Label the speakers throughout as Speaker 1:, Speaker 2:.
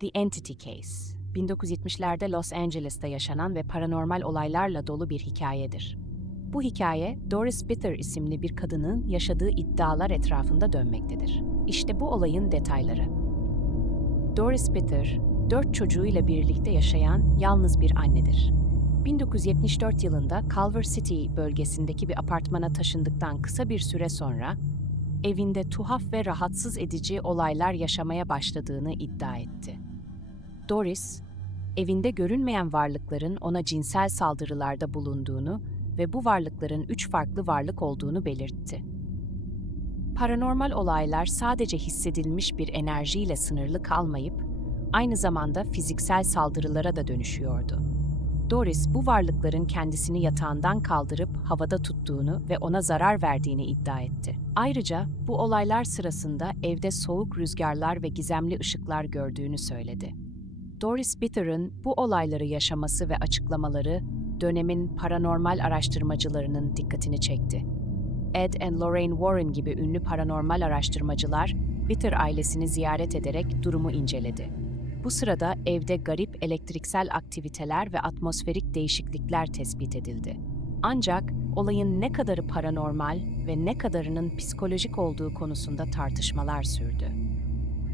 Speaker 1: The Entity Case, 1970'lerde Los Angeles'ta yaşanan ve paranormal olaylarla dolu bir hikayedir. Bu hikaye, Doris Bitter isimli bir kadının yaşadığı iddialar etrafında dönmektedir. İşte bu olayın detayları. Doris Bitter, dört çocuğuyla birlikte yaşayan yalnız bir annedir. 1974 yılında Culver City bölgesindeki bir apartmana taşındıktan kısa bir süre sonra, evinde tuhaf ve rahatsız edici olaylar yaşamaya başladığını iddia etti. Doris, evinde görünmeyen varlıkların ona cinsel saldırılarda bulunduğunu ve bu varlıkların üç farklı varlık olduğunu belirtti. Paranormal olaylar sadece hissedilmiş bir enerjiyle sınırlı kalmayıp, aynı zamanda fiziksel saldırılara da dönüşüyordu. Doris bu varlıkların kendisini yatağından kaldırıp havada tuttuğunu ve ona zarar verdiğini iddia etti. Ayrıca bu olaylar sırasında evde soğuk rüzgarlar ve gizemli ışıklar gördüğünü söyledi. Doris Bitter'ın bu olayları yaşaması ve açıklamaları dönemin paranormal araştırmacılarının dikkatini çekti. Ed and Lorraine Warren gibi ünlü paranormal araştırmacılar Bitter ailesini ziyaret ederek durumu inceledi. Bu sırada evde garip elektriksel aktiviteler ve atmosferik değişiklikler tespit edildi. Ancak olayın ne kadarı paranormal ve ne kadarının psikolojik olduğu konusunda tartışmalar sürdü.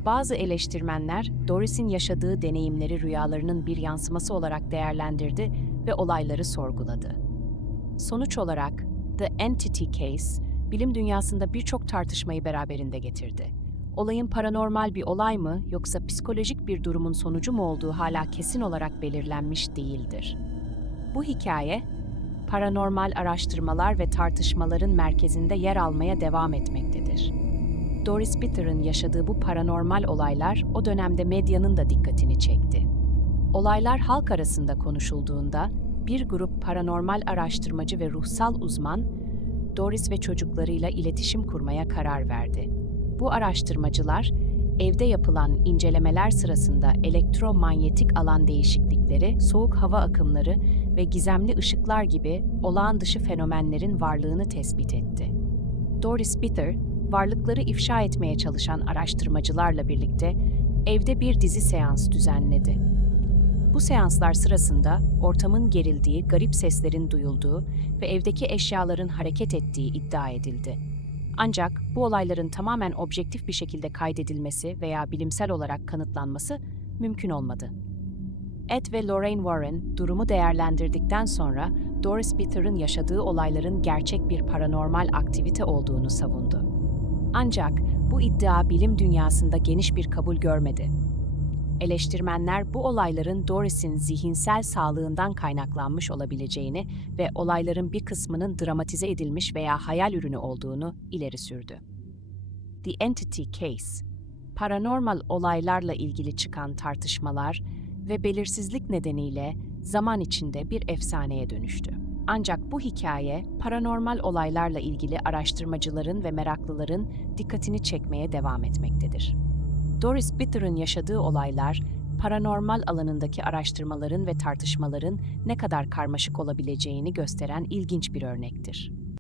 Speaker 1: Bazı eleştirmenler Doris'in yaşadığı deneyimleri rüyalarının bir yansıması olarak değerlendirdi ve olayları sorguladı. Sonuç olarak The Entity Case, bilim dünyasında birçok tartışmayı beraberinde getirdi. Olayın paranormal bir olay mı yoksa psikolojik bir durumun sonucu mu olduğu hala kesin olarak belirlenmiş değildir. Bu hikaye, paranormal araştırmalar ve tartışmaların merkezinde yer almaya devam etmektedir. Doris Bitter'ın yaşadığı bu paranormal olaylar o dönemde medyanın da dikkatini çekti. Olaylar halk arasında konuşulduğunda bir grup paranormal araştırmacı ve ruhsal uzman Doris ve çocuklarıyla iletişim kurmaya karar verdi. Bu araştırmacılar evde yapılan incelemeler sırasında elektromanyetik alan değişiklikleri, soğuk hava akımları ve gizemli ışıklar gibi olağan dışı fenomenlerin varlığını tespit etti. Doris Bitter, varlıkları ifşa etmeye çalışan araştırmacılarla birlikte evde bir dizi seans düzenledi. Bu seanslar sırasında ortamın gerildiği, garip seslerin duyulduğu ve evdeki eşyaların hareket ettiği iddia edildi. Ancak bu olayların tamamen objektif bir şekilde kaydedilmesi veya bilimsel olarak kanıtlanması mümkün olmadı. Ed ve Lorraine Warren durumu değerlendirdikten sonra Doris Bitter'ın yaşadığı olayların gerçek bir paranormal aktivite olduğunu savundu. Ancak bu iddia bilim dünyasında geniş bir kabul görmedi. Eleştirmenler bu olayların Doris'in zihinsel sağlığından kaynaklanmış olabileceğini ve olayların bir kısmının dramatize edilmiş veya hayal ürünü olduğunu ileri sürdü. The Entity Case, paranormal olaylarla ilgili çıkan tartışmalar ve belirsizlik nedeniyle zaman içinde bir efsaneye dönüştü. Ancak bu hikaye paranormal olaylarla ilgili araştırmacıların ve meraklıların dikkatini çekmeye devam etmektedir. Doris Bitter'ın yaşadığı olaylar, paranormal alanındaki araştırmaların ve tartışmaların ne kadar karmaşık olabileceğini gösteren ilginç bir örnektir.